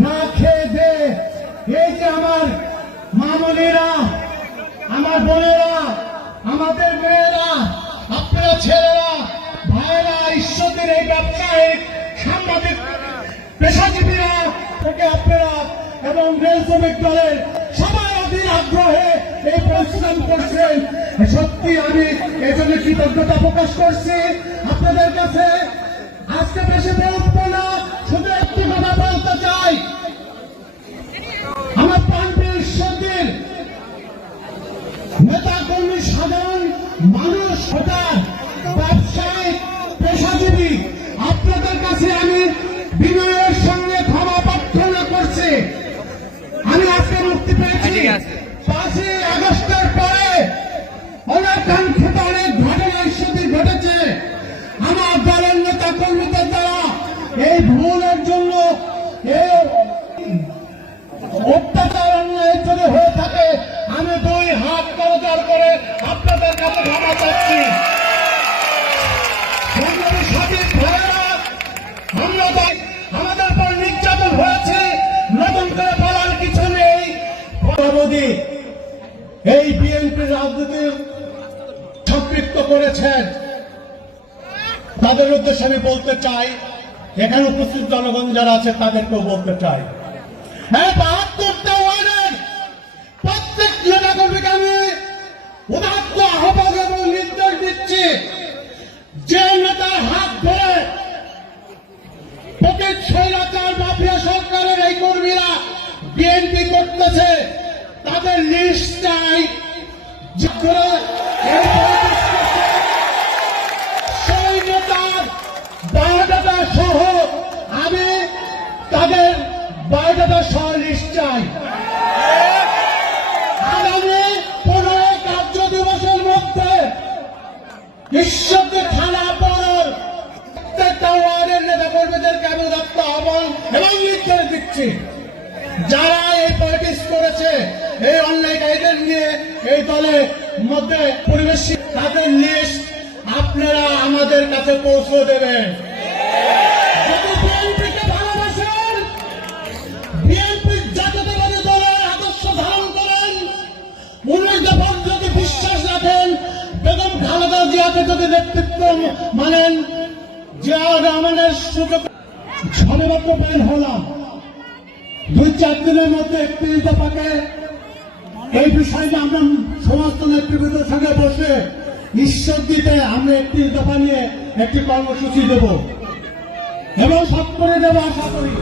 না খেয়ে দে। এই যে আমার মামনিরা, আমার বোনেরা, আমাদের মেয়েরা, আপনারা ছেলেরা, ভাইয়েরা, ঈশ্বরের এই ব্যবসায়িক সাংবাদিক পেশাজীবীরা থেকে আপনারা এবং রেল শ্রমিক দলের সবাই অধীর আগ্রহে এই পরিশ্রম করছেন। সত্যি আমি এজন্য কৃতজ্ঞতা প্রকাশ করছি আপনাদের কাছে। আজকে বেশি বলবো না, শুধু একটি কথা বলতে চাই। আমার প্রাণপ্রিয় ঈশ্বরদের নেতা কর্মী, সাধারণ মানুষ, হঠাৎ ব্যবসায়িক পেশাজীবী, আপনাদের কাছে আমি বিনয়ের সঙ্গে ক্ষমা প্রার্থনা করছি। আমি আজকে মুক্তি পেয়েছি। 5ই আগস্টের পরে অনাকাঙ্ক্ষিত অনেক ঘটনা ঈশ্বরদের ঘটেছে। আমার দলের নেতা কর্মীদের দ্বারা এই ভুলের জন্য এই অত্যাচার অন্যায় যদি হয়ে থাকে, আমি 2 হাত করজোড় করে আপনাদের কাছে ক্ষমা চাচ্ছি। সঠিক ভাইয়েরা, আমরা আমাদের পর নির্যাতন হয়েছে, নতুন করে বলার কিছু নেই। মোদী এই বিএনপি রাজনীতি সম্পৃক্ত করেছেন, তাদের উদ্দেশ্যে আমি বলতে চাই, এখানে উপস্থিত জনগণ যারা আছে তাদেরকেও বলতে চাই, হ্যাঁ, 72টা ওয়ার্ডের প্রত্যেক নেতাকর্মীকে আমি উদাত্ত আহ্বান এবং নির্দেশ দিচ্ছি, যে নেতার হাত ধরে প্রকৃত স্বৈরাচার মাফিয়া সরকারের এই কর্মীরা বিএনপি করতেছে, তাদের লিস্ট চাই। সেই নেতার বায়োডাটা সহ আমি তাদের বায়োডাটা সহ লিস্ট চাই। আগামী 15 কার্য দিবসের মধ্যে ঈশ্বরদের থানা পড়ার প্রত্যেকটা ওয়ার্ডের নেতা কর্মীদেরকে আমি উদাত্ত আহ্বান এবং নির্দেশ দিচ্ছি, যারা এই পলিটিক্স করেছে, এই অন্যায়কারীদের নিয়ে এই দলের মধ্যে পরিবেশ, তাদের লিস্ট আপনারা আমাদের কাছে পৌঁছে দেবেন। যদি বিএনপিকে ভালোবাসেন, বিএনপির জাতীয়তাবাদী দলের আদর্শ ধারণ করেন, 19 দফার যদি বিশ্বাস রাখেন, বেগম খালেদা জিয়াকে যদি নেতৃত্ব মানেন, জিয়াউর রহমানের সুযোগ সবেমাত্র বের হলাম, 2-4 দিনের মধ্যে 31 দফাকে এই বিষয়টা আমরা সমস্ত নেতৃবৃন্দের সঙ্গে বসে ঈশ্বর দিতে আমরা 31 দফা নিয়ে একটি কর্মসূচি দেব এবং সব করে দেব আশা করি।